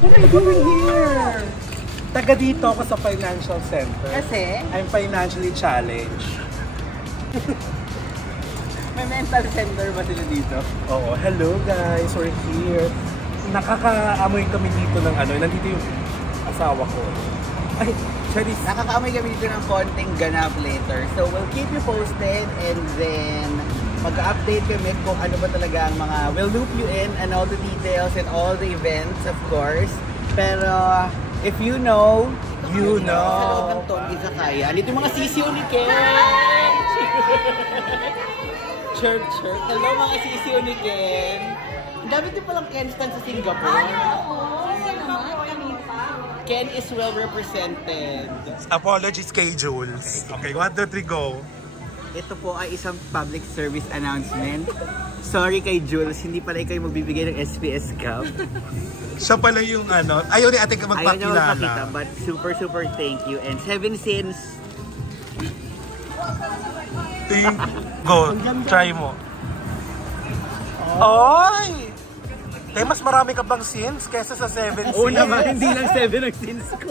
What are you doing here? Taga dito ako sa financial center. Kasi? I'm financially challenged. May mental center ba sila dito? Oo, hello guys, we're here. Nakakaamoy kami dito ng ano, nandito yung asawa ko. Ay, sorry. Nakakaamoy kami dito ng konting ganap later. So we'll keep you posted and then mag-update kami kung ano ba talaga ang mga, we'll loop you in and all the details and all the events of course. Pero if you know, you know. Sa loob ng Tongi Sakaya. Andito yung mga sisiyo ni Ken! Chirp. Hello mga sisiyo ni Ken! Ang dami din palang Ken stand sa Singapore. Ken is well represented. Apologies kay Jules. Okay, 1, 2, 3, go. Ito po ay isang public service announcement. Sorry kay Jules, hindi pala kayo magbibigay ng SPS Cup. Siya pala yung ano, ayaw ni ate ka magpakilala. Ayaw niya magpakita, but super thank you. And 7 sins. Go, try mo. Oy! Mas marami ka bang sins kesa sa 7 sins? Oo naman, hindi lang 7 ang sins ko.